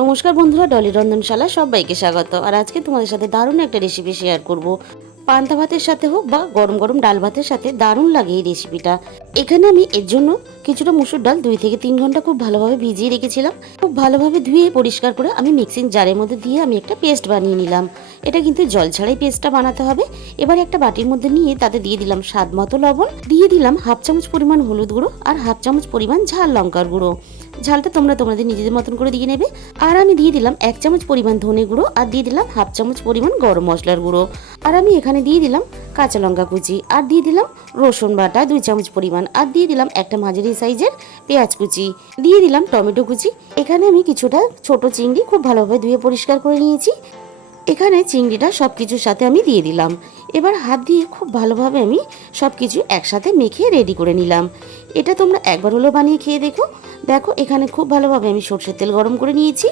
নমস্কার বন্ধুরা, ডলি রন্ধনশালা সবাইকে স্বাগত। আর আজকে তোমাদের সাথে দারুণ একটা রেসিপি শেয়ার করব। পান্তা ভাতের সাথে হোক বা গরম গরম ডাল ভাতের সাথে দারুণ লাগে এই রেসিপিটা। এখানে আমি এর জন্য কিছুটা মুসুর ডাল 2 থেকে 3 ঘন্টা খুব ভালোভাবে ভিজিয়ে রেখেছিলাম। খুব ভালোভাবে ধুয়ে পরিষ্কার করে আমি মিক্সিং জারের মধ্যে দিয়ে আমি একটা পেস্ট বানিয়ে নিলাম। এটা কিন্তু জল ছাড়াই পেস্টটা বানাতে হবে। এবার একটা বাটির মধ্যে নিয়ে তাতে দিয়ে দিলাম স্বাদ মতো লবণ, দিয়ে দিলাম হাফ চামচ পরিমাণ হলুদ গুঁড়ো আর হাফ চামচ পরিমাণ ঝাল লঙ্কার গুঁড়ো। ঝালটা তোমরা তোমাদের নিজেদের মতন করে দিয়ে নেবে। আর আমি দিয়ে দিলাম 1 চামচ পরিমাণ ধনে গুঁড়ো আর দিয়ে দিলাম হাফ চামচ পরিমাণ গরম মশলার গুঁড়ো। আর আমি এখানে দিয়ে দিলাম কাঁচা লঙ্কা কুচি আর দিয়ে দিলাম রসুন বাটা 2 চামচ পরিমাণ আর দিয়ে দিলাম একটা মাঝারি সাইজের পেঁয়াজ কুচি, দিয়ে দিলাম টমেটো কুচি। এখানে আমি কিছুটা ছোট চিংড়ি খুব ভালোভাবে ধুয়ে পরিষ্কার করে নিয়েছি। এখানে চিংড়িটা সব কিছুর সাথে আমি দিয়ে দিলাম। এবার হাত দিয়ে খুব ভালোভাবে আমি সব কিছু একসাথে মেখে রেডি করে নিলাম। এটা তোমরা একবার হলেও বানিয়ে খেয়ে দেখো এখানে খুব ভালোভাবে আমি সরষের তেল গরম করে নিয়েছি।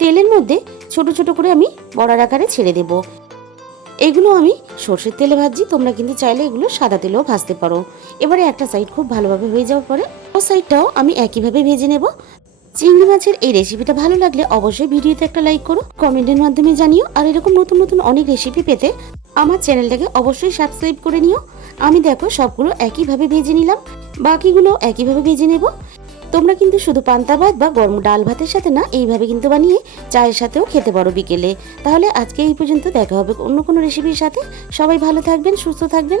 তেলের মধ্যে ছোট ছোট করে আমি বড়ার আকারে ছেড়ে দেব। এগুলো আমি সরষের তেলে ভাজছি, তোমরা কিন্তু চাইলে এগুলো সাদা তেলেও ভাজতে পারো। এবারে একটা সাইড খুব ভালোভাবে হয়ে যাওয়ার পরে ও সাইডটাও আমি একইভাবে ভেজে নেব। চিংড়ি মাছের এই রেসিপিটা ভালো লাগলে অবশ্যই ভিডিওতে একটা লাইক করো, কমেন্টের মাধ্যমে জানিও। আর এরকম নতুন নতুন অনেক রেসিপি পেতে আমার চ্যানেলটাকে অবশ্যই সাবস্ক্রাইব করে নিও। আমি দেখো সবগুলো একইভাবে ভেজে নিলাম, বাকিগুলো একইভাবে ভেজে নেব। তোমরা কিন্তু শুধু পান্তা ভাত বা গরম ডাল ভাতের সাথে না, এইভাবে কিন্তু বানিয়ে চায়ের সাথেও খেতে পারো বিকেলে। তাহলে আজকে এই পর্যন্ত, দেখা হবে অন্য কোনো রেসিপির সাথে। সবাই ভালো থাকবেন, সুস্থ থাকবেন।